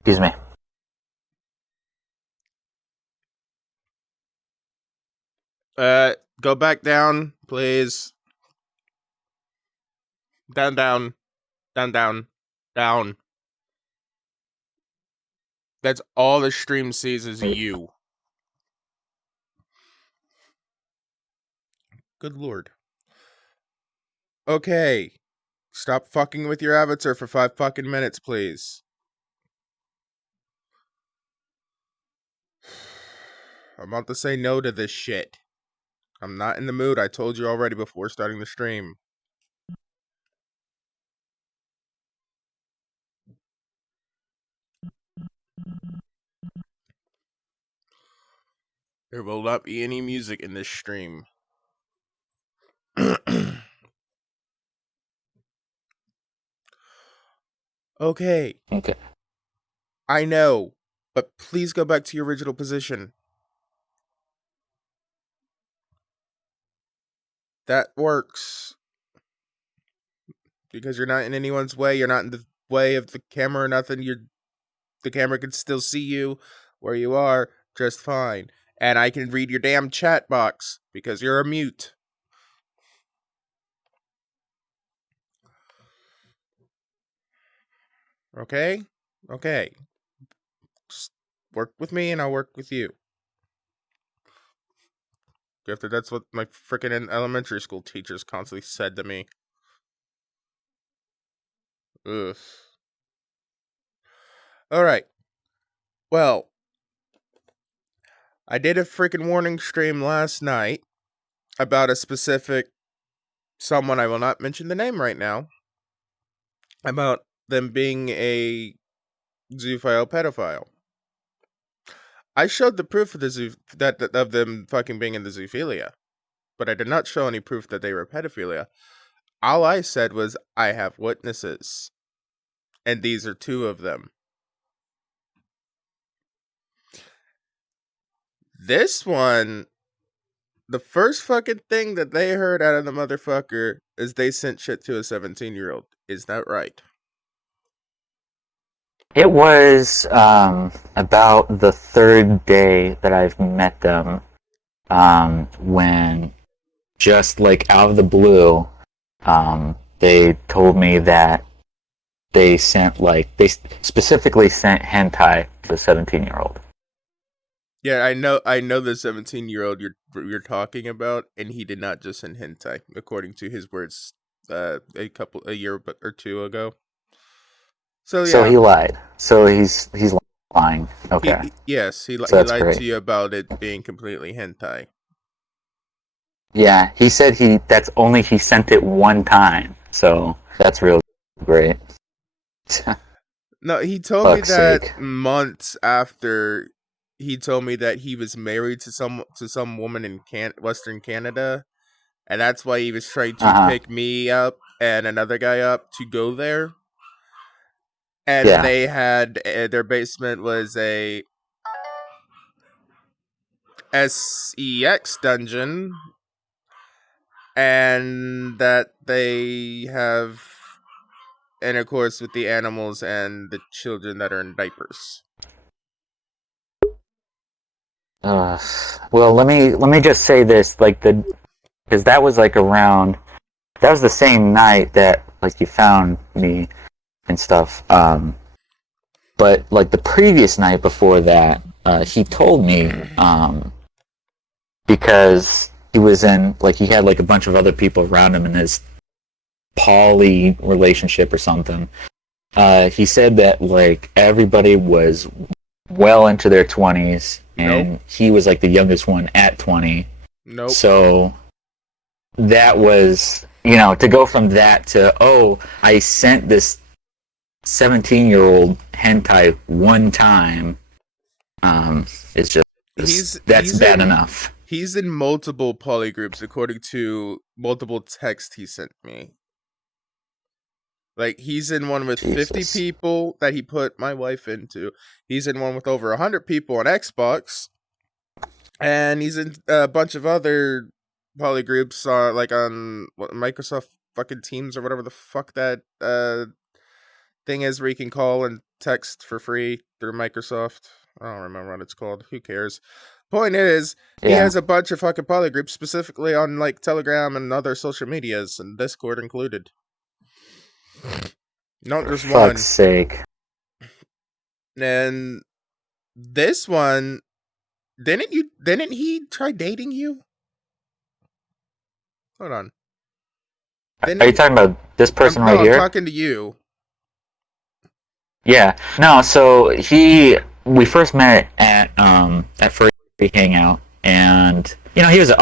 Excuse me. Go back down, please. Down, down, down, down, down. That's all the stream sees is you. Good lord. Okay. Stop fucking with your avatar for 5 fucking minutes, please. I'm about to say no to this shit. I'm not in the mood. I told you already before starting the stream. There will not be any music in this stream. Okay. Okay. I know, but please go back to your original position. That works. Because you're not in anyone's way. You're not in the way of the camera or nothing. The camera can still see you where you are just fine. And I can read your damn chat box because you're a mute. Okay? Okay. Just work with me and I'll work with you. After that's what my freaking elementary school teachers constantly said to me. Ugh. Alright. Well, I did a freaking warning stream last night about a specific someone, I will not mention the name right now, about them being a zoophile pedophile. I showed the proof of of them fucking being in the zoophilia, but I did not show any proof that they were pedophilia. All I said was I have witnesses, and these are 2 of them. This one, the first fucking thing that they heard out of the motherfucker is they sent shit to a 17-year-old. Is that right? It was about the 3rd day that I've met them, when just like out of the blue, they told me that they specifically sent hentai to the 17-year-old. Yeah, I know the 17-year-old you're talking about, and he did not just send hentai, according to his words, a year or 2 ago. So So yeah, he lied. So he's lying. Okay. he So that's lied to great. you about it being completely hentai. Yeah, he said he sent it one time. So that's real great. No, he told me Fuck's that sake. months after he told me that he was married to some woman in Western Canada, and that's why he was trying to Uh-huh. pick me up and another guy up to go there. And Yeah. they had their basement was a sex dungeon, and that they have intercourse with the animals and the children that are in diapers. Well, let me just say this, because that was that was the same night that like you found me and stuff. But like the previous night before that, he told me, because he was in he had like a bunch of other people around him in his poly relationship or something. He said that like everybody was well into their 20s, and Nope. he was like the youngest one at 20. Nope. So that was, to go from that to, oh, I sent this 17-year-old hentai one time, is that's He's bad in enough. he's in multiple polygroups according to multiple texts he sent me. Like he's in one with 50 Jesus. people that he put my wife into. He's in one with over 100 people on Xbox, and he's in a bunch of other polygroups like on Microsoft fucking Teams or whatever the fuck that thing is where you can call and text for free through Microsoft. I don't remember what it's called. Who cares? Point is, he Yeah. has a bunch of fucking poly groups, specifically on like Telegram and other social medias, and Discord included. Not just For one. fuck's sake. And this one, didn't he try dating you? Hold on. Are you talking about this person right here? I'm talking to you. Yeah. No, so we first met at Furry Hangout, and he was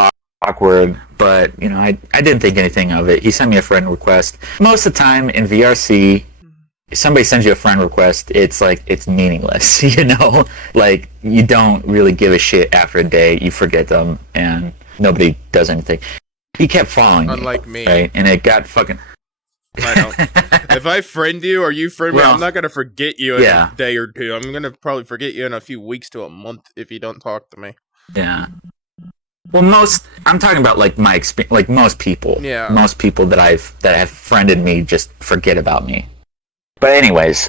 awkward, but I didn't think anything of it. He sent me a friend request. Most of the time in VRC, if somebody sends you a friend request, it's like it's meaningless, like you don't really give a shit after a day. You forget them, and nobody does anything. He kept following Unlike me. right? And it got fucking. I don't. If I friend you or you friend me, I'm not gonna forget you in a day or two. I'm gonna probably forget you in a few weeks to a month if you don't talk to me. Yeah. Well, I'm talking about like my experience, like most people. Yeah. Most people that have friended me just forget about me. But anyways,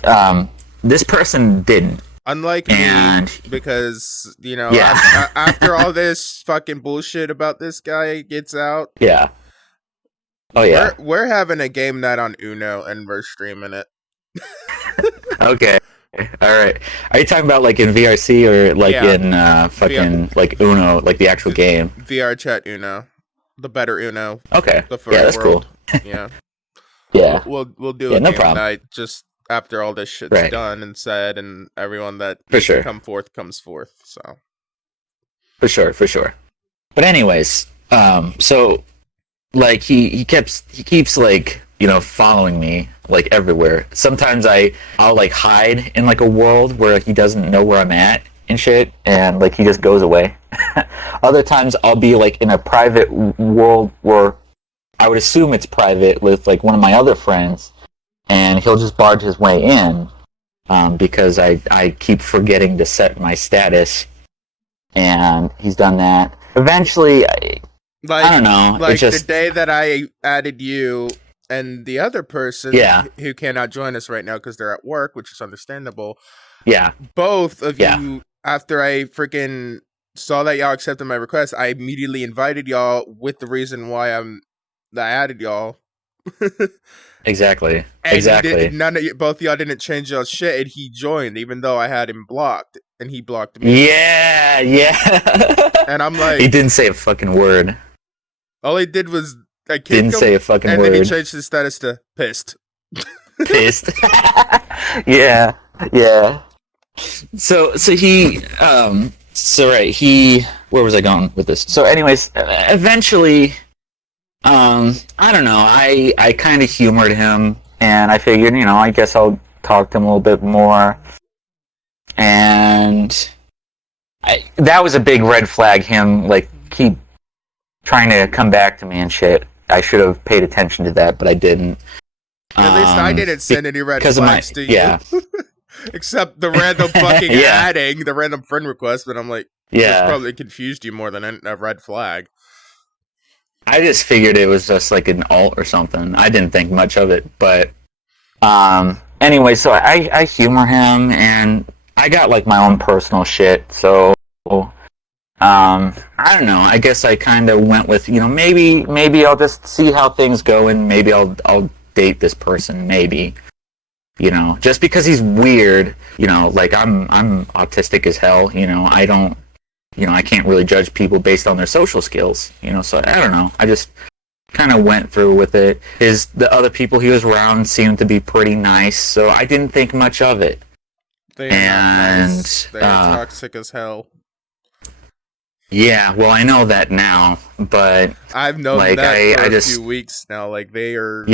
this person didn't. Unlike and me, because yeah. after all this fucking bullshit about this guy gets out. Yeah. Oh yeah. We're having a game night on Uno and we're streaming it. Okay. All right. Are you talking about like in VRC or like in fucking like Uno, like the actual game? VR chat Uno, the better Uno. Okay. The yeah, that's world. Cool. Yeah. Yeah. We'll do a no game problem. night just after all this shit's done and said, and everyone that needs to come forth comes forth. So. For sure. But anyways, so. Like he keeps like following me like everywhere. Sometimes I'll like hide in like a world where he doesn't know where I'm at and shit, and like he just goes away. Other times I'll be like in a private world where I would assume it's private with like one of my other friends, and he'll just barge his way in because I keep forgetting to set my status, and he's done that. Eventually. I don't know. Like the day that I added you and the other person who cannot join us right now because they're at work, which is understandable. Yeah. Both of you, after I freaking saw that y'all accepted my request, I immediately invited y'all with the reason why I added y'all. Exactly. And exactly. Both of y'all didn't change y'all shit, and he joined, even though I had him blocked, and he blocked me. Yeah. And I'm like, he didn't say a fucking word. All he did was didn't say a fucking word, and then he changed his status to pissed. Pissed. yeah. So he where was I going with this? So anyways, eventually, I don't know. I kind of humored him, and I figured, I guess I'll talk to him a little bit more, and that was a big red flag. Him like keep trying to come back to me and shit. I should have paid attention to that, but I didn't. At least I didn't send any red flags to you. Yeah. Except the random fucking adding, the random friend request, but I'm like, yeah, probably confused you more than a red flag. I just figured it was just like an alt or something. I didn't think much of it, but anyway, so I humor him, and I got like my own personal shit, so I don't know. I guess I kind of went with, maybe I'll just see how things go, and maybe I'll date this person, maybe. Just because he's weird, like I'm autistic as hell, I don't, I can't really judge people based on their social skills, so I don't know. I just kind of went through with it. The other people he was around seemed to be pretty nice, so I didn't think much of it. They are nice. They are toxic as hell. Yeah, well, I know that now, but I've known that for a few weeks now. Like, they are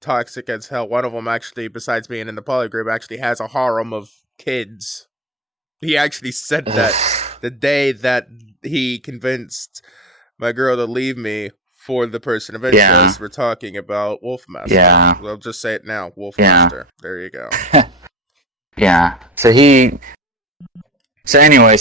toxic as hell. One of them actually, besides being in the poly group, actually has a harem of kids. He actually said that the day that he convinced my girl to leave me for the person of interest. We're talking about Wolfmaster. Yeah. We'll just say it now, Wolfmaster. There you go. Yeah. So anyway,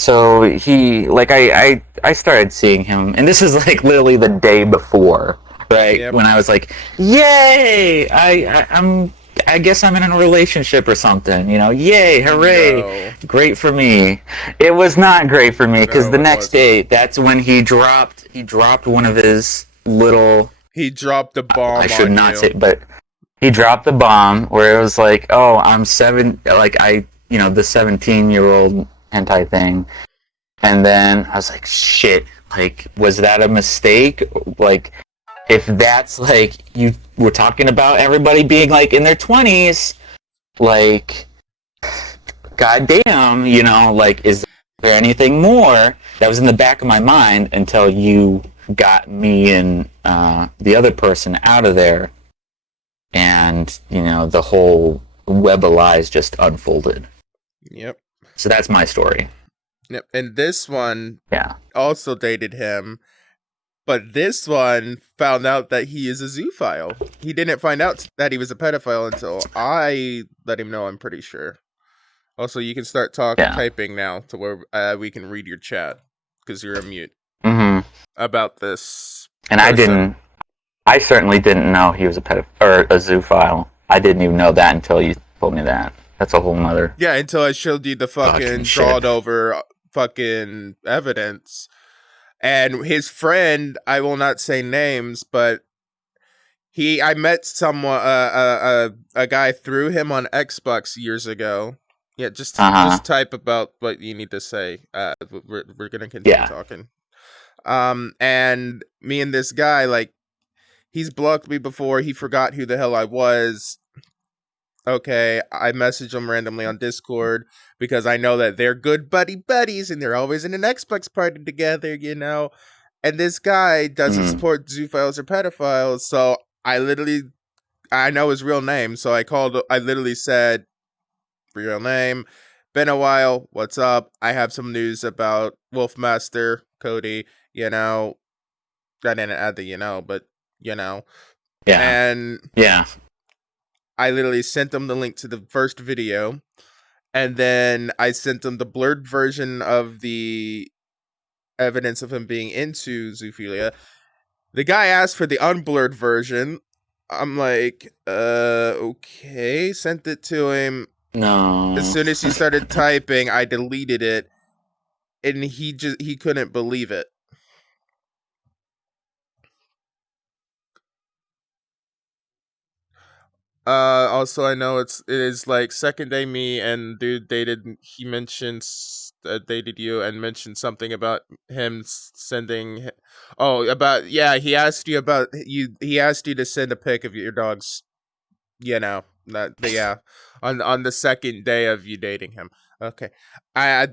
he, like, I started seeing him, and this is like literally the day before, right? Yep. When I was like, yay! I'm I guess I'm in a relationship or something. Yay, hooray, No. great for me. It was not great for me because No, the it next wasn't. day, that's when he dropped one of his little. He dropped a bomb I should on not you. say, but he dropped the bomb where it was like, oh, I'm seven, like the 17-year-old hentai thing, and then I was like, shit, like, was that a mistake? Like, if that's like you were talking about everybody being like in their 20s, like, goddamn, like, is there anything more? That was in the back of my mind until you got me and the other person out of there, and the whole web of lies just unfolded. Yep. So that's my story. Yep. And this one Yeah. also dated him, but this one found out that he is a zoophile. He didn't find out that he was a pedophile until I let him know, I'm pretty sure. Also, you can start typing now to where we can read your chat, because you're a mute, about this And person. I certainly didn't know he was a pedophile or a zoophile. I didn't even know that until you told me that. That's a whole nother. Yeah, until I showed you the fucking drawn over fucking evidence. And his friend, I will not say names, but I met someone, a guy through him on Xbox years ago. Yeah, just type about what you need to say. We're gonna continue talking. And me and this guy, like, he's blocked me before. He forgot who the hell I was. Okay, I message them randomly on Discord because I know that they're good buddies and they're always in an Xbox party together, And this guy doesn't support zoophiles or pedophiles, so I know his real name, so I literally said, real name, been a while, what's up? I have some news about Wolfmaster, Cody, I didn't add the but Yeah. And yeah. I literally sent them the link to the first video, and then I sent them the blurred version of the evidence of him being into zoophilia. The guy asked for the unblurred version. I'm like, okay, sent it to him. No. As soon as he started typing, I deleted it, and he couldn't believe it. Also, I know it is like second day me and dude he mentioned dated you and mentioned something about him sending, he asked you about he asked you to send a pic of your dog's, on the second day of you dating him. Okay. I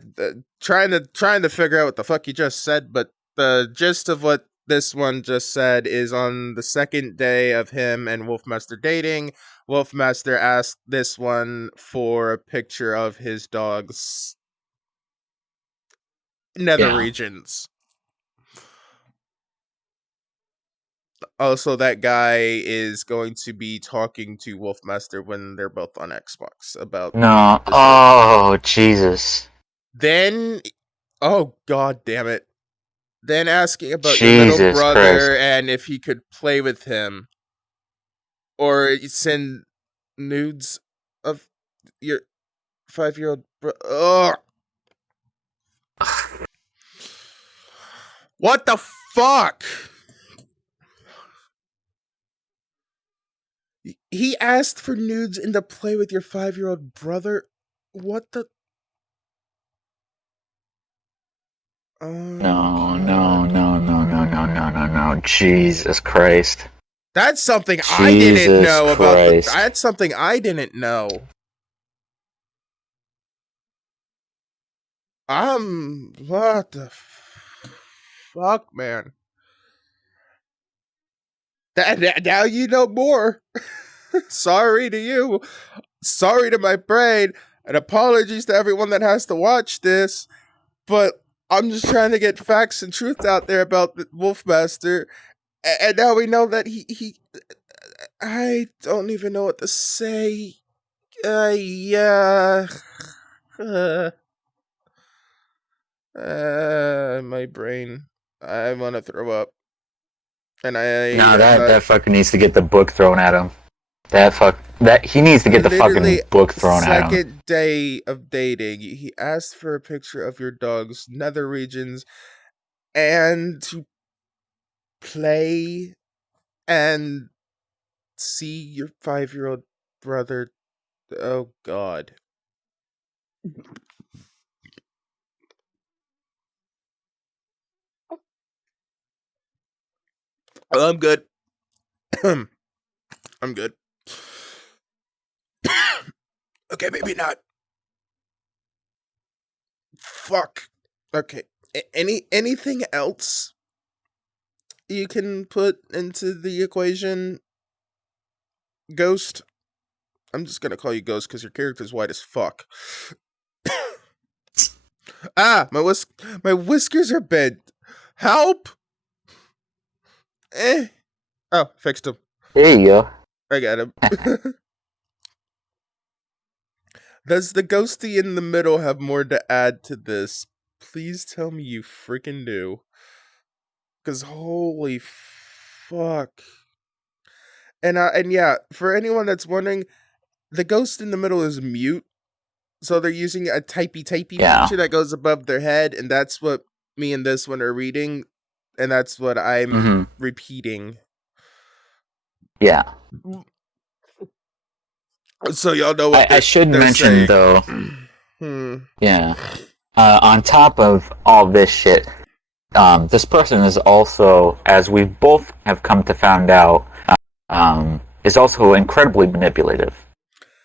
trying to figure out what the fuck you just said, but the gist of what this one just said is, on the second day of him and Wolfmaster dating, Wolfmaster asked this one for a picture of his dog's nether regions. Also, that guy is going to be talking to Wolfmaster when they're both on Xbox about. No. Oh, Jesus. Then, oh god damn it. Then asking about Jesus your little brother Christ. and if he could play with him. Or send nudes of your 5-year-old brother. What the fuck? He asked for nudes and to play with your 5-year-old brother? What the? No. Jesus Christ. That's something I didn't know about. That's something I didn't know. What the fuck, man? Now you know more. Sorry to you. Sorry to my brain. And apologies to everyone that has to watch this. But I'm just trying to get facts and truth out there about the Wolfmaster. And now we know that he I don't even know what to say. Yeah. My brain. I want to throw up. And that fucker needs to get the book thrown at him. That he needs to get the Literally, fucking book thrown at him. second day of dating, he asked for a picture of your dog's nether regions and to play and see your 5-year-old brother. Oh God. Oh, I'm good. I'm good. Okay, maybe not. Fuck. Okay. Anything else you can put into the equation, Ghost? I'm just gonna call you Ghost because your character's white as fuck. My whiskers are bent. Help! Oh, fixed him. There you go. I got him. Does the ghosty in the middle have more to add to this? Please tell me you freaking do. Cause holy fuck. And yeah, for anyone that's wondering, the ghost in the middle is mute. So they're using a typey Yeah. feature that goes above their head, and that's what me and this one are reading, and that's what I'm repeating. Yeah. So y'all know what I should mention saying. though. Yeah. On top of all this shit, this person is also, as we both have come to find out, is also incredibly manipulative.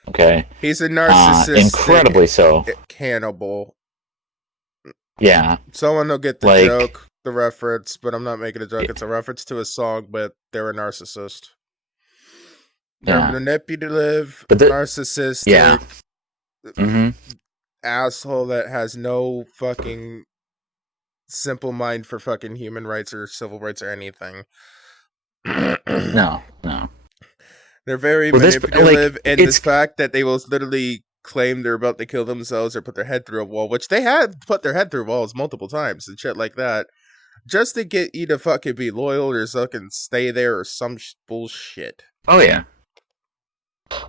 Okay. He's a narcissistic, incredibly so. Cannibal. Yeah. Someone will get the joke, the reference, but I'm not making a joke. Yeah. It's a reference to a song, but they're a narcissist. They're manipulative, narcissistic, asshole that has no fucking simple mind for fucking human rights or civil rights or anything. No. They're very manipulative, and the fact that they will literally claim they're about to kill themselves or put their head through a wall, which they have put their head through walls multiple times and shit like that, just to get you to fucking be loyal or fucking stay there or some bullshit. Oh yeah.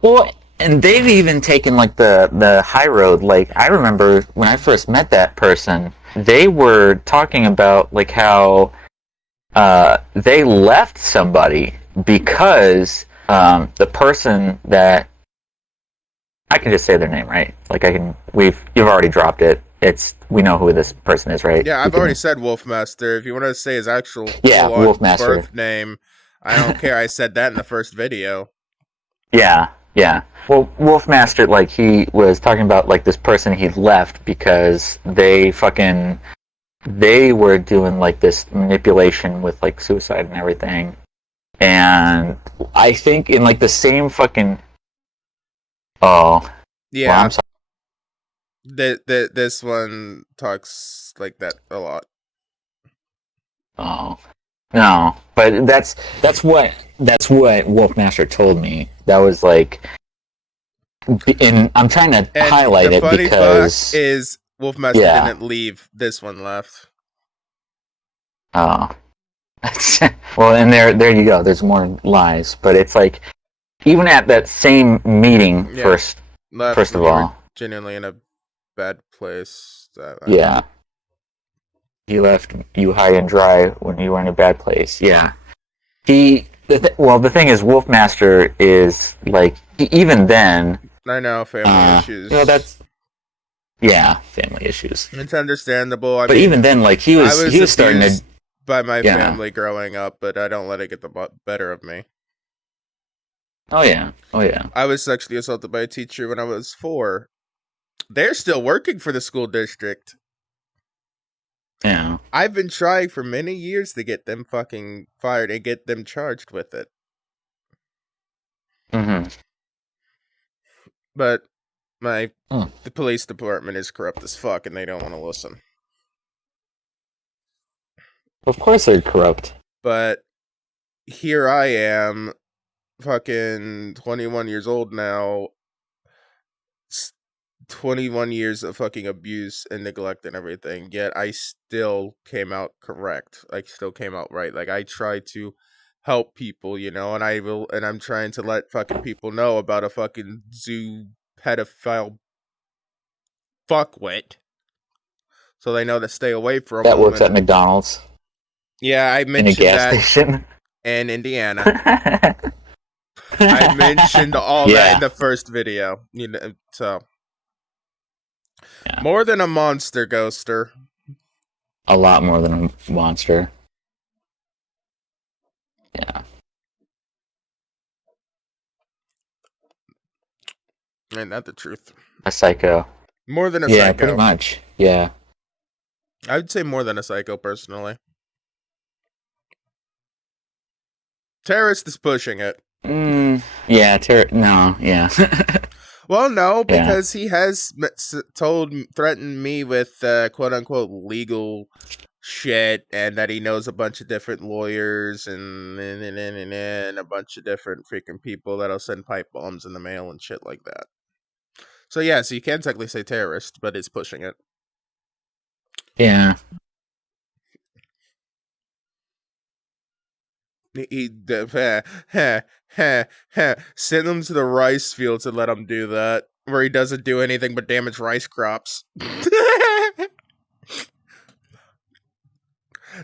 Well, and they've even taken like the high road. Like I remember when I first met that person, they were talking about like how they left somebody because the person that I can just say their name, right? Like you've already dropped it. We know who this person is, right? Yeah, I've already said Wolfmaster. If you want to say his actual Wolfmaster birth name, I don't care. I said that in the first video. Yeah. Well, Wolfmaster, like he was talking about like this person he left because they were doing like this manipulation with like suicide and everything. And I think in like the same fucking yeah. Well, I'm sorry. This one talks like that a lot. Oh no, but that's what Wolfmaster told me. That was like, and I'm trying to highlight it because is Wolfmaster didn't leave. This one left. Oh. Well, and there you go. There's more lies, but it's like even at that same meeting first of all, genuinely in a bad place. Yeah, he left you high and dry when you were in a bad place. Yeah, the thing is, Wolfmaster is like even then. I know family issues. Family issues. It's understandable. But even then, like he was starting to. By my family growing up, but I don't let it get the better of me. Oh yeah. I was sexually assaulted by a teacher when I was 4. They're still working for the school district. Yeah. I've been trying for many years to get them fucking fired and get them charged with it. But the police department is corrupt as fuck and they don't want to listen. Of course they're corrupt. But here I am, fucking 21 years old now, 21 years of fucking abuse and neglect and everything, yet I still came out correct. I still came out right. Like, I tried to help people, you know, and I'm trying to let fucking people know about a fucking zoo pedophile fuckwit, so they know to stay away from That them. works at And McDonald's yeah, I in a mentioned gas that station. in Indiana. I mentioned all that in the first video, you know. So Yeah. more than a monster, Ghoster. A lot more than a monster. Yeah. Ain't that the truth? A psycho. More than a Yeah, psycho. pretty much. Yeah. I would say more than a psycho, personally. Terrorist is pushing it. Yeah, no, yeah. Well, no, Yeah. because he has threatened me with quote unquote legal shit, and that he knows a bunch of different lawyers and a bunch of different freaking people that'll send pipe bombs in the mail and shit like that. So yeah, so you can't technically say terrorist, but it's pushing it. Yeah. Send him to the rice fields and let him do that, where he doesn't do anything but damage rice crops.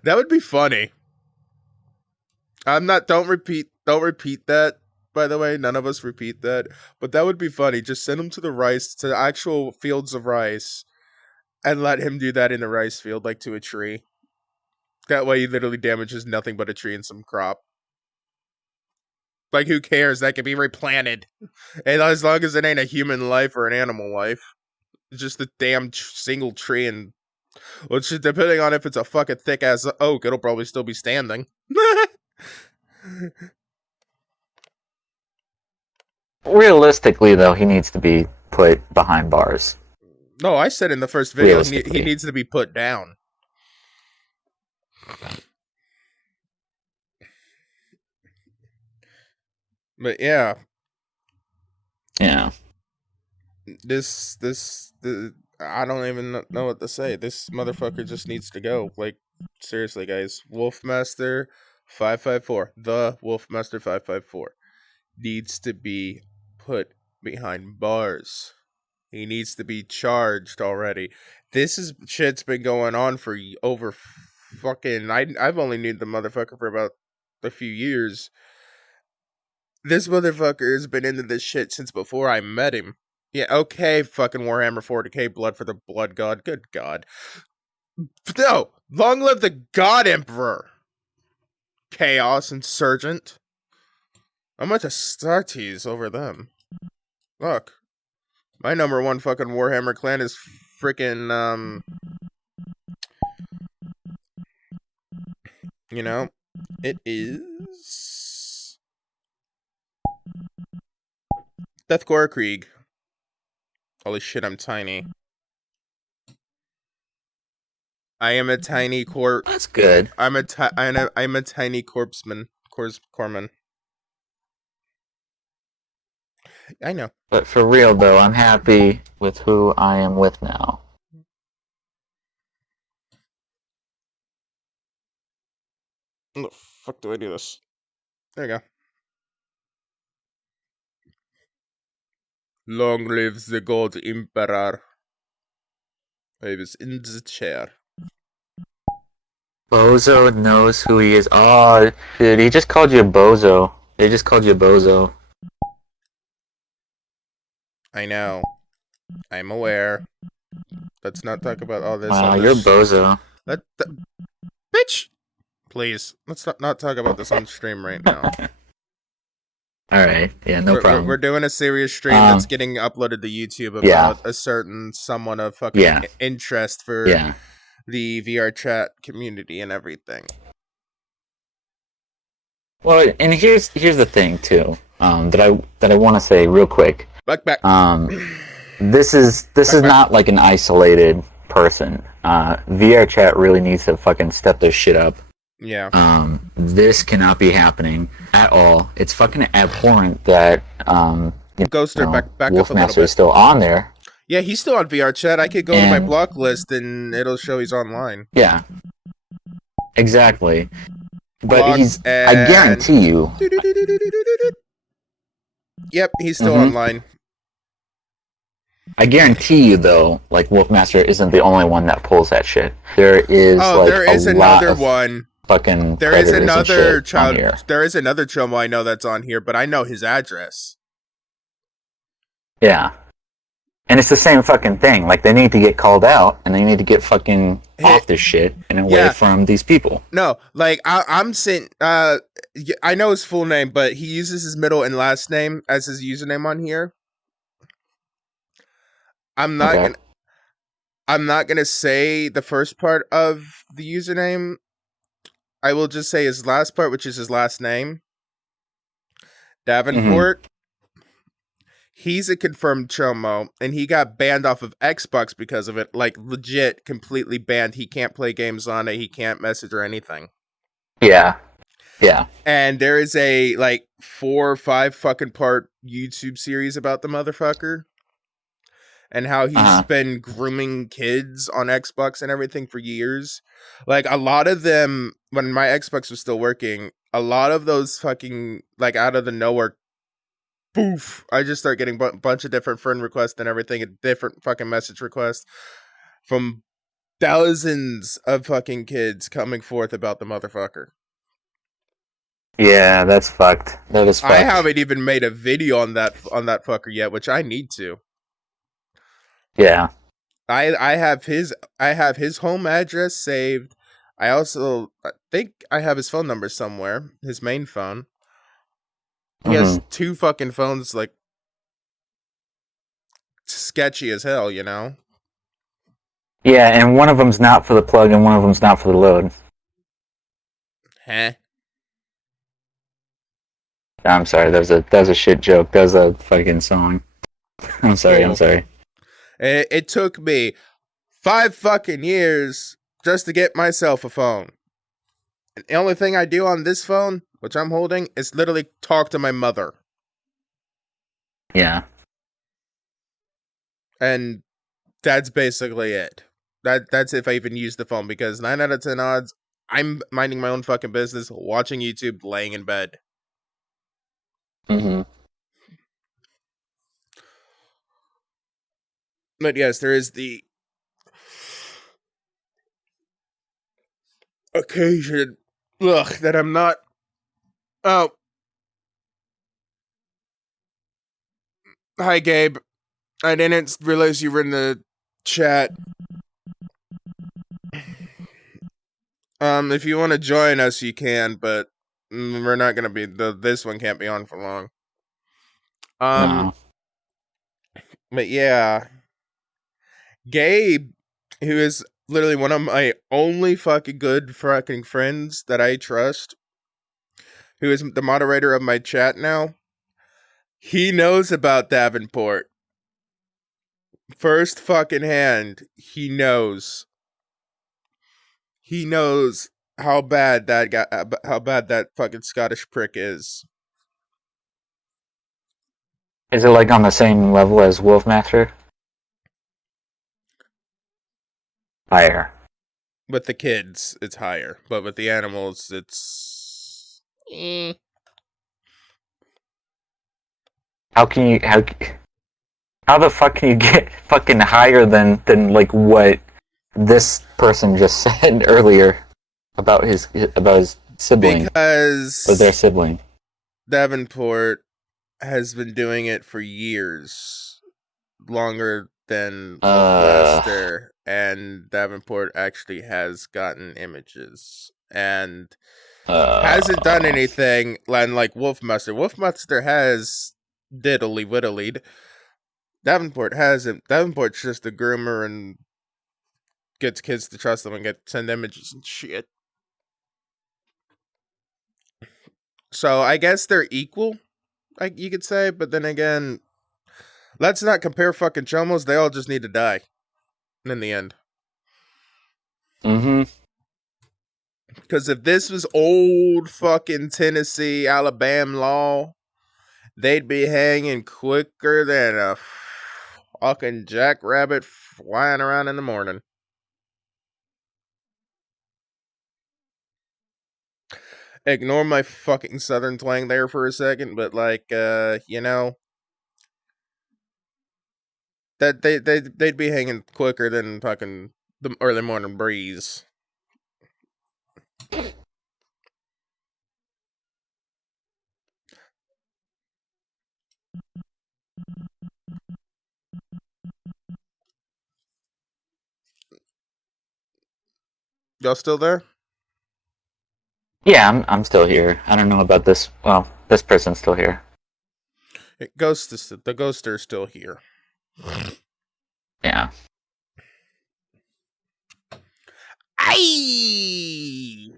That would be funny. Don't repeat that, by the way. None of us repeat that. But that would be funny. Just send him to the actual fields of rice, and let him do that in the rice field, like to a tree. That way he literally damages nothing but a tree and some crop. Like, who cares? That can be replanted. And as long as it ain't a human life or an animal life. It's just a damn single tree, and which, depending on if it's a fucking thick-ass oak, it'll probably still be standing. Realistically, though, he needs to be put behind bars. No, I said in the first video, he needs to be put down. But yeah. Yeah. I don't even know what to say. This motherfucker just needs to go. Like, seriously, guys. Wolfmaster 554. The Wolfmaster 554 needs to be put behind bars. He needs to be charged already. Shit's been going on for over fucking... I've only known the motherfucker for about a few years. This motherfucker has been into this shit since before I met him. Yeah, okay, fucking Warhammer 40k, blood for the blood god. Good god. No! Long live the God Emperor! Chaos Insurgent. I'm much Astartes over them. Look. My number one fucking Warhammer clan is freaking, you know, it is Deathcore Krieg. Holy shit, I'm tiny. I am a tiny corpse. That's good. I'm a tiny corpseman. Corpsman. I know. But for real, though, I'm happy with who I am with now. How the fuck do I do this? There you go. Long lives the God Emperor. I was in the chair. Bozo knows who he is. Oh, dude, he just called you a bozo. They just called you a bozo. I know. I'm aware. Let's not talk about all this. Wow, you're a bozo. Bitch! Please, let's not talk about this on stream right now. Alright, yeah, no problem. We're doing a serious stream that's getting uploaded to YouTube about a certain someone of fucking interest for the VR chat community and everything. Well, and here's the thing too, that I want to say real quick. Back. This is not like an isolated person. VR chat really needs to fucking step their shit up. Yeah. This cannot be happening at all. It's fucking abhorrent that Ghoster, back up a little Wolfmaster bit. is still on there. Yeah, he's still on VR chat. I could go to my block list and it'll show he's online. Yeah. Exactly. But blocked I and guarantee you. Yep, he's still Mhm. online. I guarantee you, though, like Wolfmaster isn't the only one that pulls that shit. There is Oh, like there a is lot another of one. fucking There is predators and another shit on child. here. There is another Chomo I know that's on here, but I know his address. Yeah. And it's the same fucking thing. Like, they need to get called out, and they need to get fucking off this shit and away Yeah. from these people. No, like I'm saying, I know his full name, but he uses his middle and last name as his username on here. I'm not Okay. gonna. I'm not gonna say the first part of the username. I will just say his last part, which is his last name, Davenport. He's a confirmed Chomo, and he got banned off of Xbox because of it. Like, legit, completely banned. He can't play games on it. He can't message or anything. Yeah. Yeah. And there is a, like, 4 or 5 fucking part YouTube series about the motherfucker. And how he's been grooming kids on Xbox and everything for years. Like, a lot of them, when my Xbox was still working, a lot of those fucking, like, out of the nowhere, poof, I just start getting a bunch of different friend requests and everything, and different fucking message requests from thousands of fucking kids coming forth about the motherfucker. Yeah, that's fucked. That is fucked. I haven't even made a video on that fucker yet, which I need to. Yeah. I have his home address saved. I also think I have his phone number somewhere, his main phone. He has 2 fucking phones, like, sketchy as hell, you know? Yeah, and one of them's not for the plug and one of them's not for the load. Huh? I'm sorry, that was a shit joke. That was a fucking song. I'm sorry, Cool. I'm sorry. It took me 5 fucking years just to get myself a phone. And the only thing I do on this phone, which I'm holding, is literally talk to my mother. Yeah. And that's basically it. That's if I even use the phone, because 9 out of 10 odds, I'm minding my own fucking business, watching YouTube, laying in bed. But yes, there is the occasion, that I'm not. Oh, hi Gabe. I didn't realize you were in the chat. If you want to join us, you can, but we're not gonna be this one can't be on for long. No. But yeah, Gabe, who is literally one of my only fucking good fucking friends that I trust, who is the moderator of my chat now, he knows about Davenport. First fucking hand, he knows. He knows how bad that guy, how bad that fucking Scottish prick is. Is it like on the same level as Wolfmaster? Higher. With the kids, it's higher, but with the animals, it's. How can you how the fuck can you get fucking higher than like what this person just said earlier about his sibling Because or their sibling? Davenport has been doing it for years, longer than Wolfmaster, and Davenport actually has gotten images and hasn't done anything like Wolfmaster. Wolfmaster has diddly whittlied. Davenport hasn't. Davenport's just a groomer and gets kids to trust them and send images and shit. So I guess they're equal, like you could say, but then again, let's not compare fucking chomos. They all just need to die in the end. Because if this was old fucking Tennessee, Alabama law, they'd be hanging quicker than a fucking jackrabbit flying around in the morning. Ignore my fucking southern twang there for a second, but like, you know, that they'd be hanging quicker than fucking the early morning breeze. Y'all still there? Yeah, I'm still here. I don't know about this. Well, this person's still here. The ghoster's still here. Yeah. Ay!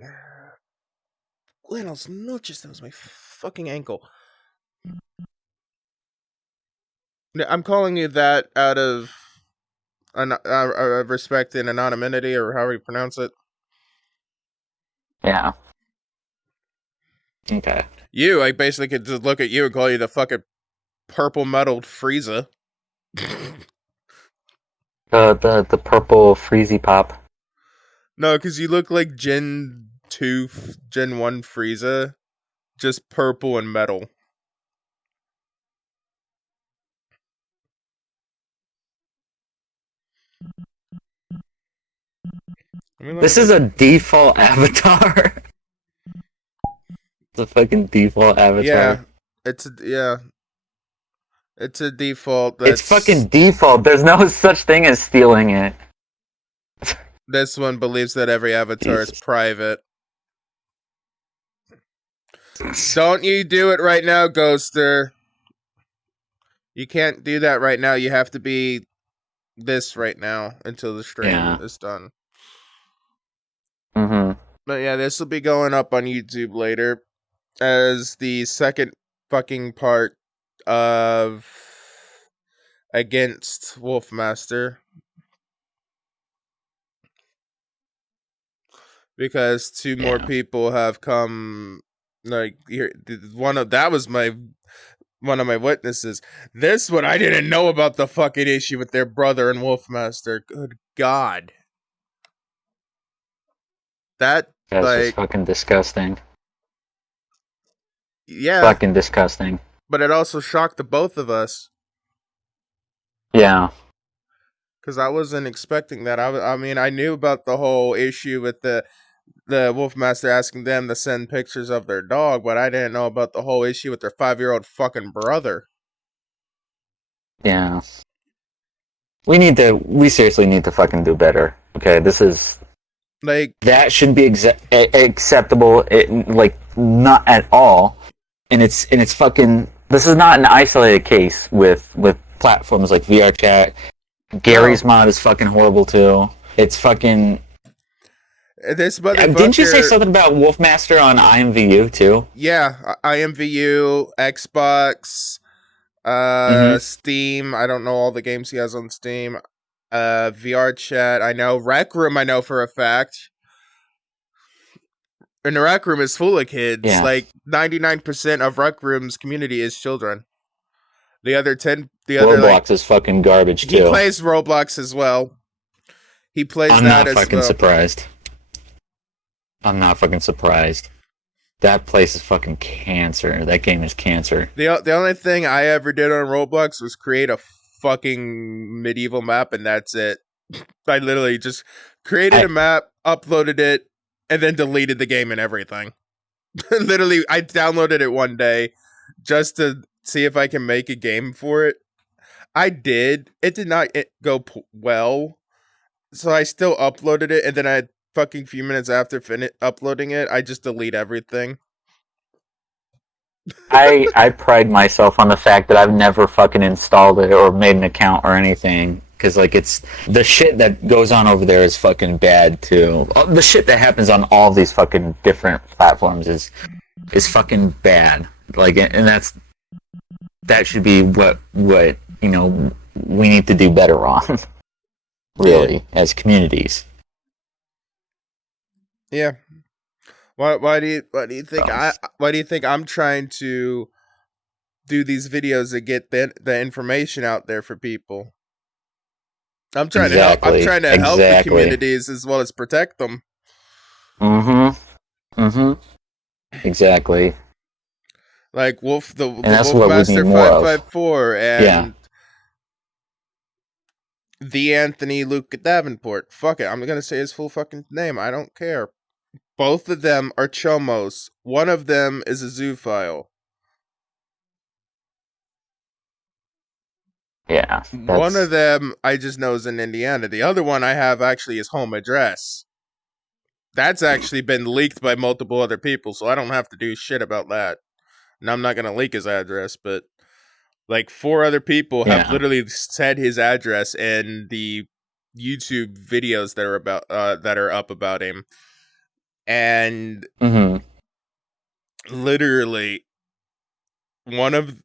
Buenos noches. That was my fucking ankle. I'm calling you that out of respect and anonymity, or however you pronounce it. Yeah. Okay. I basically could just look at you and call you the fucking purple metaled Frieza. The purple freezy pop. No, because you look like Gen 2, Gen 1 Frieza, just purple and metal. This is a default avatar. It's a fucking default avatar. Yeah, it's a default. It's fucking default. There's no such thing as stealing it. This one believes that every avatar is private. Don't you do it right now, Ghoster. You can't do that right now. You have to be this right now until the stream is done. Mm-hmm. But yeah, this will be going up on YouTube later as the second fucking part of Against Wolfmaster. Because two more people have come, like, here. One of my witnesses. This one, I didn't know about the fucking issue with their brother and Wolfmaster. Good God. That's just fucking disgusting. Yeah. Fucking disgusting. But it also shocked the both of us. Yeah. Because I wasn't expecting that. I mean, I knew about the whole issue with the Wolfmaster asking them to send pictures of their dog, but I didn't know about the whole issue with their 5-year-old fucking brother. Yeah. We seriously need to fucking do better. Okay, this is... Like... That shouldn't be acceptable, like, not at all. And it's fucking... This is not an isolated case with platforms like VRChat. Gary's mod is fucking horrible, too. It's fucking... This motherfucker... Didn't you say something about Wolfmaster on IMVU, too? Yeah, IMVU, Xbox... Steam. I don't know all the games he has on Steam. VR chat. I know. Rec Room. I know for a fact. And the Rec Room is full of kids. Yeah. Like 99% of Rec Room's community is children. The other Roblox is fucking garbage too. He plays Roblox as well. He plays I'm that not as fucking well. surprised. I'm not fucking surprised. That place is fucking cancer. That game is cancer. The only thing I ever did on Roblox was create a fucking medieval map, and that's it. I literally just created a map, uploaded it, and then deleted the game and everything. Literally, I downloaded it one day just to see if I can make a game for it. I did. It did not go well, so I still uploaded it, and then I fucking few minutes after uploading it, I just delete everything. I pride myself on the fact that I've never fucking installed it or made an account or anything, because like it's the shit that goes on over there is fucking bad too. The shit that happens on all these fucking different platforms is fucking bad. Like, and that should be what you know we need to do better on. Really, as communities. Yeah. Why do you think I'm trying to do these videos to get the information out there for people? I'm trying to help. I'm trying to help the communities as well as protect them. exactly. Like the And that's what we need Wolfmaster more of. 554 Yeah. and the Anthony Luke Davenport. Fuck it, I'm gonna say his full fucking name. I don't care. Both of them are chomos. One of them is a zoophile. Yeah. One of That's them I just know is in Indiana. The other one I have actually his home address. That's actually been leaked by multiple other people, so I don't have to do shit about that. And I'm not gonna leak his address, but like 4 other people have yeah. literally said his address in the YouTube videos that are up about him. And Hmm. literally one of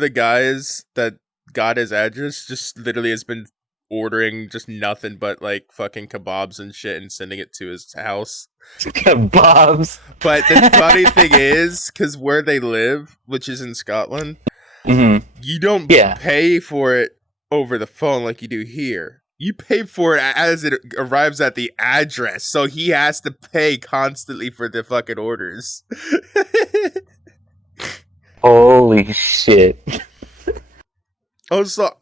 the guys that got his address just literally has been ordering just nothing but like fucking kebabs and shit and sending it to his house. Bob's. But the funny thing is, because where they live, which is in Scotland, Hmm. you don't Yeah. pay for it over the phone like you do here. You pay for it as it arrives at the address, so he has to pay constantly for the fucking orders. Holy shit. Oh, so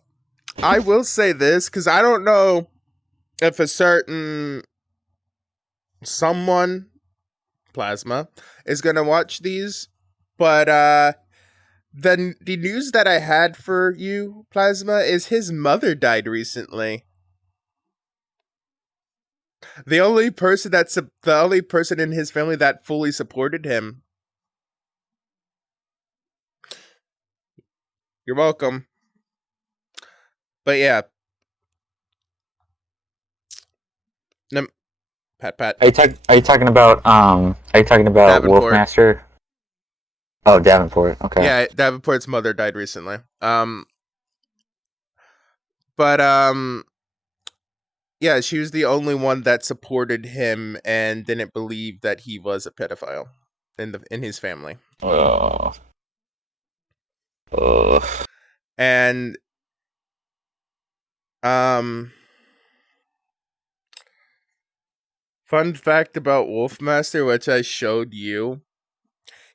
I will say this because I don't know if a certain someone, Plasma, is gonna watch these, but the news that I had for you, Plasma, is his mother died recently. The only person in his family that fully supported him. You're welcome. But yeah, pat. Are you talking about Davenport. Wolfmaster? Oh, Davenport. Okay. Yeah, Davenport's mother died recently. But yeah, she was the only one that supported him and didn't believe that he was a pedophile in his family. Oh. Oh. And fun fact about Wolfmaster, which I showed you,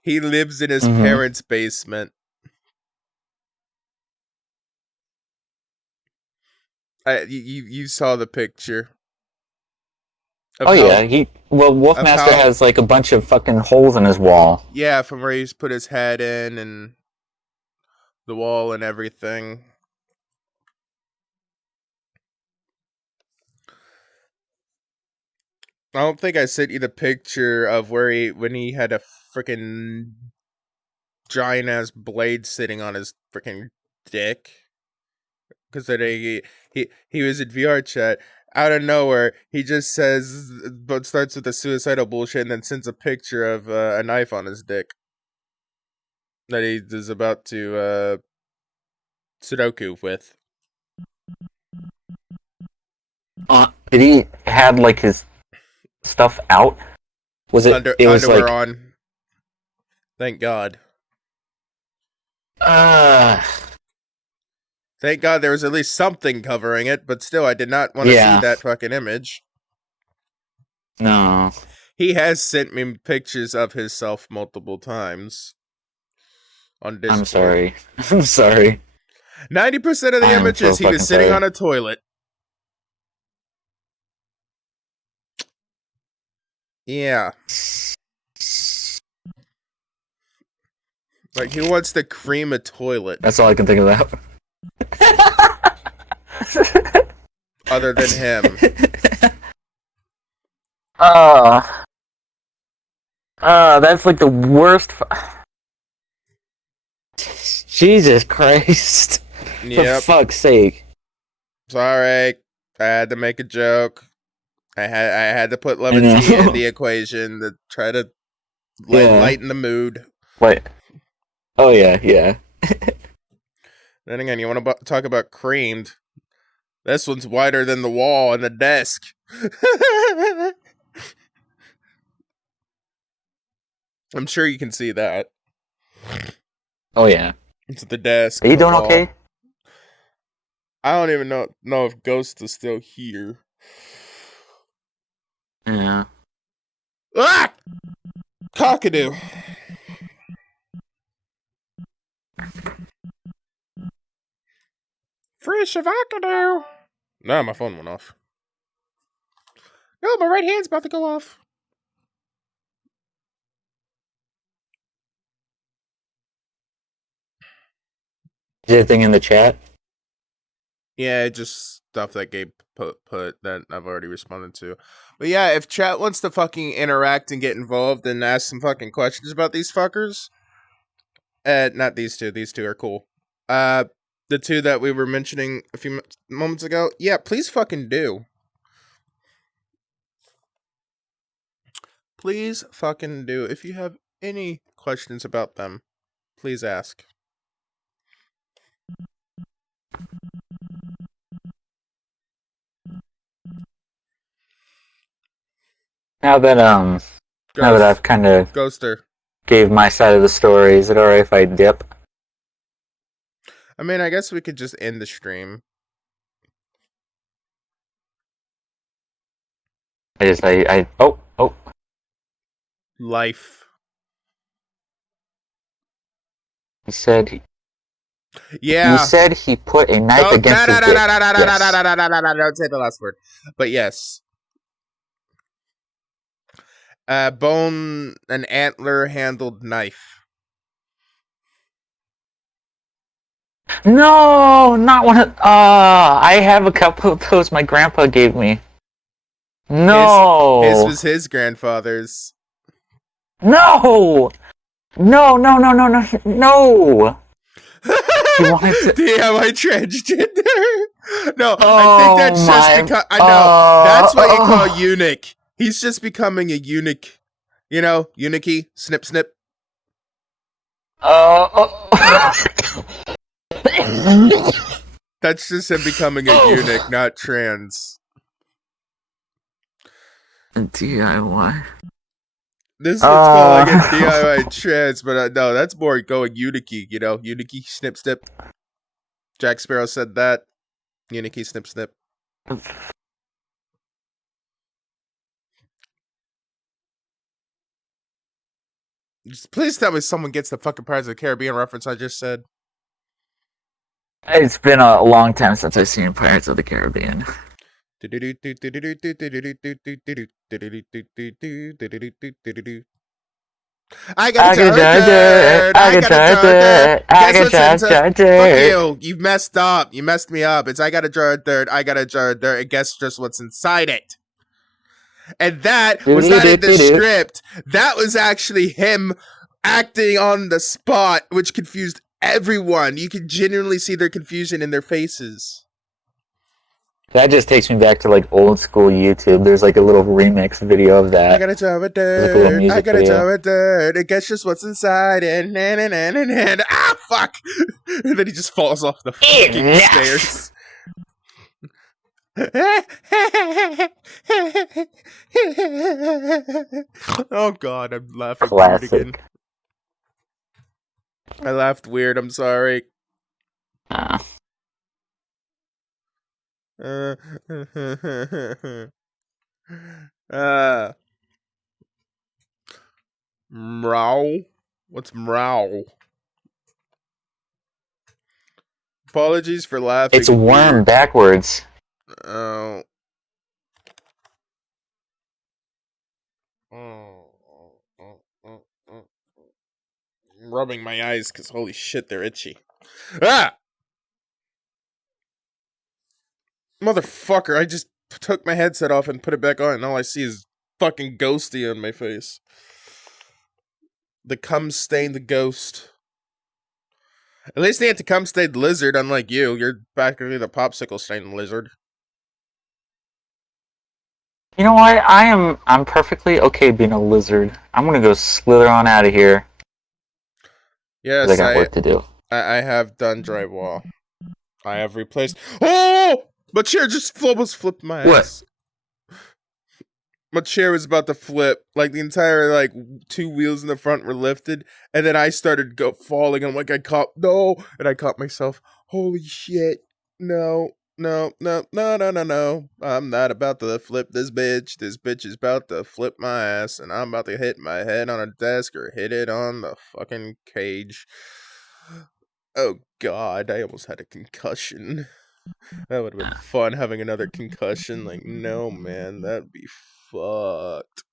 he lives in his Mhm. parents' basement. You saw the picture of Oh yeah, of Wolfmaster how has like a bunch of fucking holes in his wall. yeah, from where he's put his head in and the wall and everything. I don't think I sent you the picture of when he had a freaking giant ass blade sitting on his freaking dick. Because he was in VR chat. Out of nowhere, he just says, but starts with the suicidal bullshit and then sends a picture of a knife on his dick that he is about to Sudoku with. Did he had like his stuff out? Was it? It was Underwear like. on. Thank God. Uh. Thank God there was at least something covering it, but still, I did not want to see Yeah. that fucking image. No. He has sent me pictures of himself multiple times on I'm Discord. sorry. I'm sorry. 90% of the I am so images, he was fucking sitting sorry. on a toilet. Yeah. Like, who wants to cream a toilet That's all I can think about. other than him? That's like the worst. Jesus Christ! For Yep. fuck's sake! Sorry. I had to make a joke. I had to put I lemon know. tea in the equation to try to Yeah. lighten the mood. Wait. Oh yeah, yeah. Then again, you want to talk about creamed? This one's wider than the wall and the desk. I'm sure you can see that. Oh yeah. It's the desk Are and you the doing wall. okay? I don't even know if Ghost is still here. Yeah. Ah! Cockadoo. Free Shavakadoo. No, my phone went off. No, my right hand's about to go off. Is there anything in the chat? Yeah, just stuff that Gabe put that I've already responded to. But yeah, if chat wants to fucking interact and get involved and ask some fucking questions about these fuckers, not these two. These two are cool. The two that we were mentioning a few moments ago. Yeah, please fucking do. Please fucking do. If you have any questions about them, please ask. Now that I've kind of Ghoster. gave my side of the story, is it alright if I dip? I mean, I guess we could just end the stream. Oh. Life. He said Yeah. You said he put a knife against his dick. Yes. Don't say the last word. But yes. Bone, an antler-handled knife. No, not one of. I have a couple of those my grandpa gave me. No. His was his grandfather's. No. No. He wanted to. DIY transgender. No, I think that's just because I know that's what you call eunuch. He's just becoming a eunuch. You know, eunuchy, snip snip. That's just him becoming a eunuch, not trans. DIY. This is called like a DIY trans, but no, that's more going eunuchy, you know, eunuchy, snip snip. Jack Sparrow said that. Eunuchy, snip snip. Just please tell me someone gets the fucking Pirates of the Caribbean reference I just said. It's been a long time since I've seen Pirates of the Caribbean. I got dirt. Fuck you. You messed up. You messed me up. It's I got a jar of dirt. I got a jar of dirt. And guess just what's inside it. And that was not in the script. That was actually him acting on the spot, which confused everyone. You could genuinely see their confusion in their faces. That just takes me back to like old school YouTube. There's like a little remix video of that. I got a jar of dirt. I got a jar of dirt. And guess just what's inside it. Ah, fuck! And then he just falls off the fucking stairs. Oh god, I'm laughing weird again. I laughed weird, I'm sorry. Mrow? What's mrow? Apologies for laughing. It's worm weird. Backwards. Oh. I'm rubbing my eyes because holy shit, they're itchy. Ah! Motherfucker, I just took my headset off and put it back on, and all I see is fucking ghosty on my face. The cum-stained ghost. At least they had to cum-stained lizard, unlike you. You're practically the popsicle-stained lizard. You know what? I'm perfectly okay being a lizard. I'm gonna go slither on out of here. Yes, I got work to do. I have done drywall. I have replaced. Oh! My chair just almost flipped my ass. My chair was about to flip. Like the entire like two wheels in the front were lifted, and then I started falling. I'm like, and I caught myself. Holy shit! No, No, no, no, no, no, no. I'm not about to flip this bitch. This bitch is about to flip my ass, and I'm about to hit my head on a desk or hit it on the fucking cage. Oh god, I almost had a concussion. That would have been fun having another concussion. Like, no, man, that'd be fucked.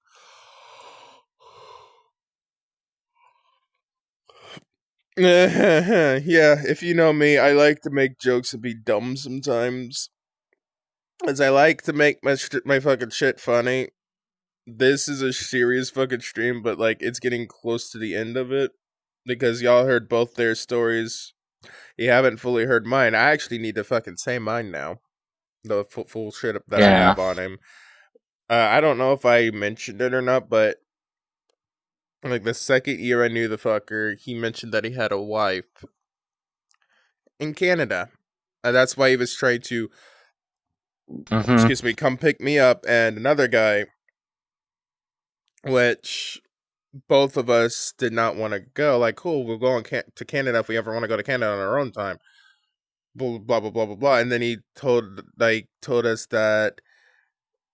Yeah, if you know me, I like to make jokes and be dumb sometimes. As I like to make my fucking shit funny. This is a serious fucking stream, but like it's getting close to the end of it because y'all heard both their stories. You haven't fully heard mine. I actually need to fucking say mine now. The full shit that I Yeah. have on him. I don't know if I mentioned it or not, but like the second year I knew the fucker, he mentioned that he had a wife in Canada. And that's why he was trying to, Mm-hmm. come pick me up and another guy, which both of us did not want to go. Like, cool, we'll go to Canada if we ever want to go to Canada on our own time. Blah blah blah blah blah blah. And then he told us that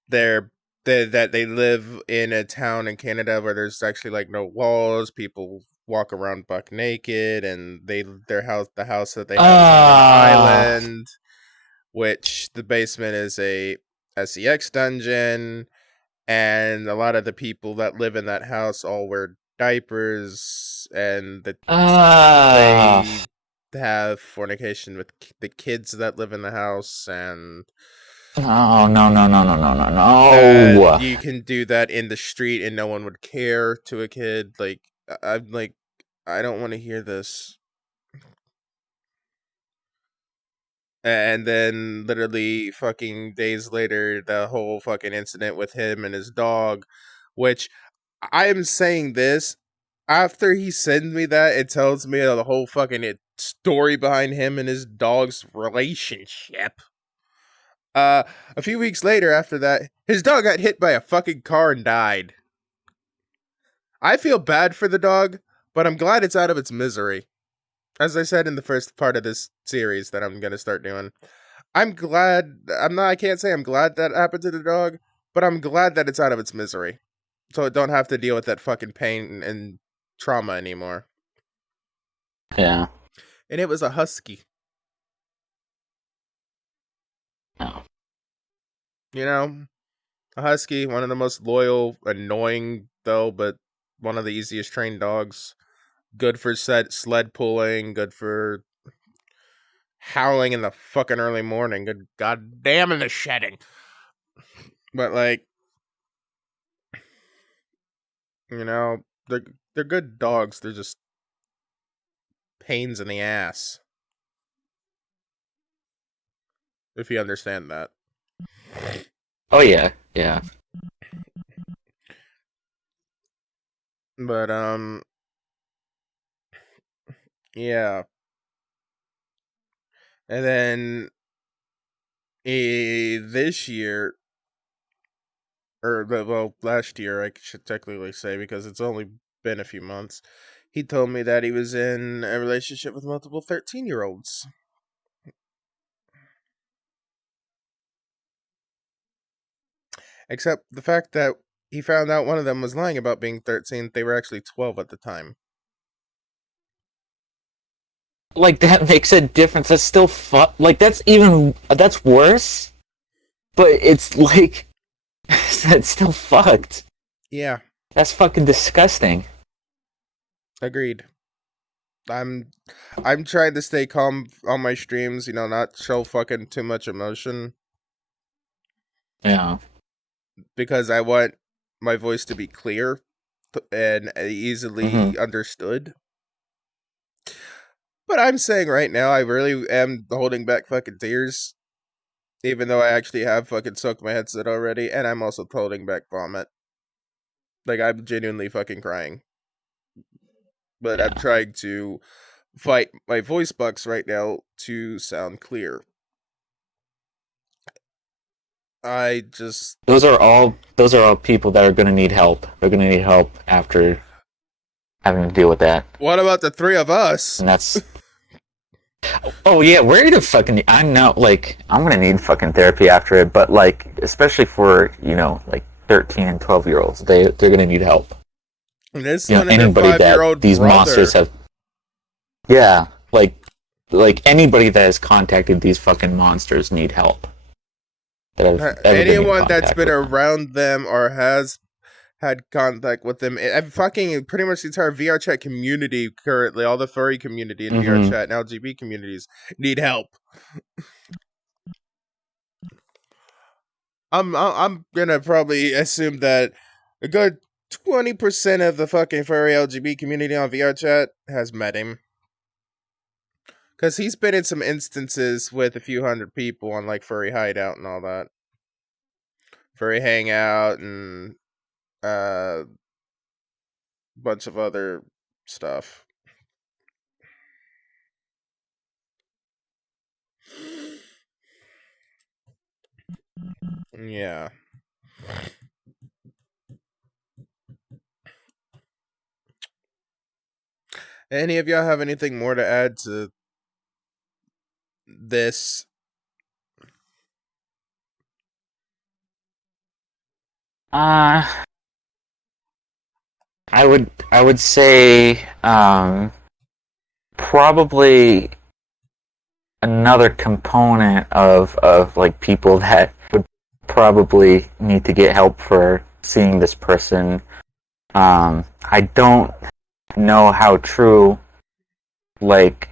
that they live in a town in Canada where there's actually like no walls. People walk around buck naked, and the house that they have is on an island, which the basement is a SEX dungeon, and a lot of the people that live in that house all wear diapers, and they have fornication with the kids that live in the house, and Oh, no. you can do that in the street and no one would care to a kid. Like, I'm like, I don't want to hear this. And then literally fucking days later, the whole fucking incident with him and his dog, which I am saying this after he sends me that, it tells me the whole fucking story behind him and his dog's relationship. A few weeks later after that, his dog got hit by a fucking car and died. I feel bad for the dog, but I'm glad it's out of its misery. As I said in the first part of this series that I'm gonna start doing, I can't say I'm glad that happened to the dog, but I'm glad that it's out of its misery. So it don't have to deal with that fucking pain and trauma anymore. Yeah. And it was a husky. Oh. You know? A husky, one of the most loyal, annoying though, but one of the easiest trained dogs. Good for sled pulling, good for howling in the fucking early morning, good goddamn in the shedding. But like, you know, they're good dogs. They're just pains in the ass. If you understand that. Oh yeah. But yeah. And then this year, or well, last year I should technically say because it's only been a few months. He told me that he was in a relationship with multiple 13-year-olds. Except the fact that he found out one of them was lying about being 13. They were actually 12 at the time. Like, that makes a difference. That's still like, that's worse. But it's like, that's still fucked. Yeah. That's fucking disgusting. Agreed. I'm trying to stay calm on my streams, not show fucking too much emotion. Yeah. Because I want my voice to be clear and easily understood. But I'm saying right now, I really am holding back fucking tears. Even though I actually have fucking soaked my headset already, and I'm also holding back vomit. Like, I'm genuinely fucking crying. But I'm trying to fight my voice box right now to sound clear. Those are all people that are gonna need help. They're gonna need help after having to deal with that. What about the three of us? And that's Oh yeah, where the fucking? I'm not like I'm gonna need fucking therapy after it, but like especially for like 13 and 12 year olds, they're gonna need help. And this You know, one and their anybody that 5-year-old these monsters brother. have. Yeah, like anybody that has contacted these fucking monsters need help. That have ever been in Anyone that's contact been with them. around them or has had contact with them, fucking pretty much the entire VR chat community currently, all the furry community and VR Mm-hmm. chat and LGBT communities need help. I'm gonna probably assume that a good 20% of the fucking furry LGBT community on VR chat has met him. Because he's been in some instances with a few hundred people on like Furry Hideout and all that. Furry Hangout and a bunch of other stuff. Yeah. Any of y'all have anything more to add to this? Uh, I would say probably another component of like people that would probably need to get help for seeing this person. I don't know how true like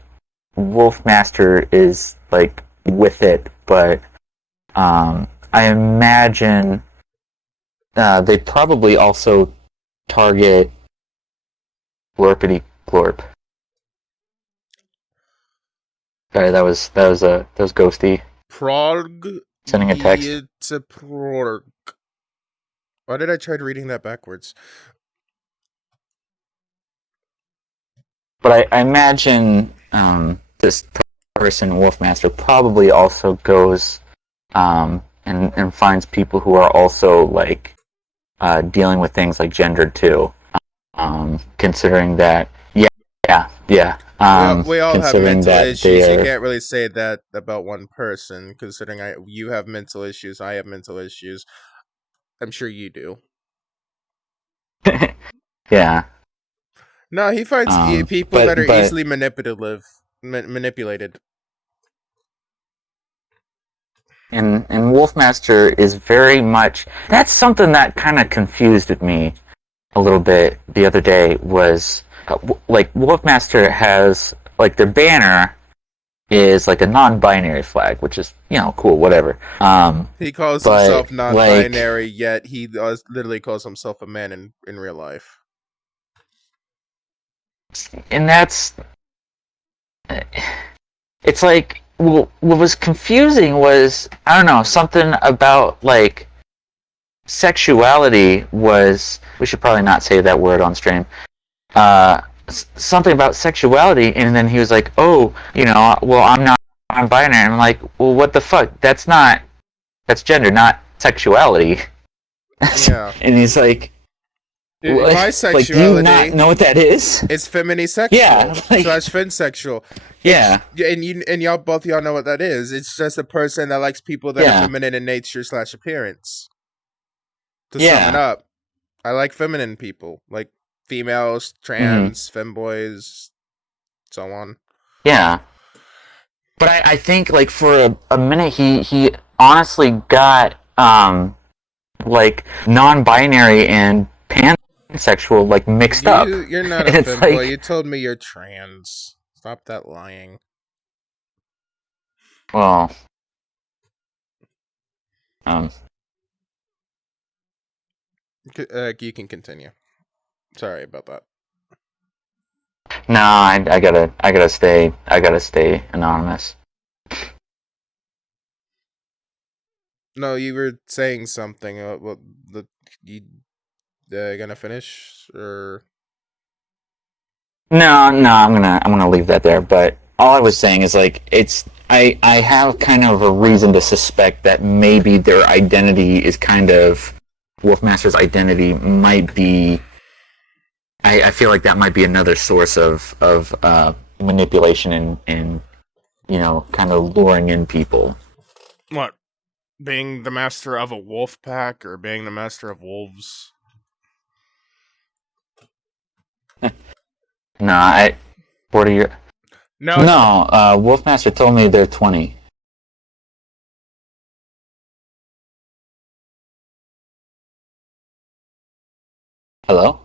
Wolfmaster is like with it, but I imagine they probably also target Glorpity Glorp. Sorry, that was Ghosty Prog sending a text. Prog. Why did I try reading that backwards? But I imagine this person, Wolfmaster, probably also goes and finds people who are also like dealing with things like gender too. Considering that, yeah. We all have Considering mental that they issues. You are, can't really say that about one person, considering you have mental issues, I have mental issues. I'm sure you do. yeah. No, he finds people that But are easily manipulated. and Wolfmaster is very much. That's something that kind of confused me a little bit the other day. Was like Wolfmaster has like their banner is like a non-binary flag, which is cool, whatever. He calls But himself like, non-binary, yet he literally calls himself a man in real life. and that's it's like what was confusing was I don't know something about like sexuality was we should probably not say that word on stream. Something about sexuality, and then he was like, "Oh, well, I'm not non-binary." And I'm like, "Well, what the fuck? That's gender, not sexuality." Yeah. And he's like, "What? Like, do you not Bisexuality know what that is?" is feminisexual Yeah, like, slash finsexual. yeah, And y'all both know what that is. It's just a person that likes people that are yeah, feminine in nature slash appearance. To sum it yeah. up, I like feminine people, like females, Mm-hmm. trans, femboys, so on. Yeah. But I think like for a minute he honestly got like non-binary and pansexual like mixed up. You're not a And it's femboy. like, You told me you're trans. Stop that lying. well, um, You can continue. Sorry about that. no, I gotta stay anonymous. No, you were saying something. You gonna finish or? No, I'm gonna leave that there. But all I was saying is like I have kind of a reason to suspect that maybe their identity is kind of Wolfmaster's identity might be. I feel like that might be another source of manipulation and kind of luring in people. What? Being the master of a wolf pack or being the master of wolves? No, what are your... No, No, Wolfmaster told me they're 20. Hello?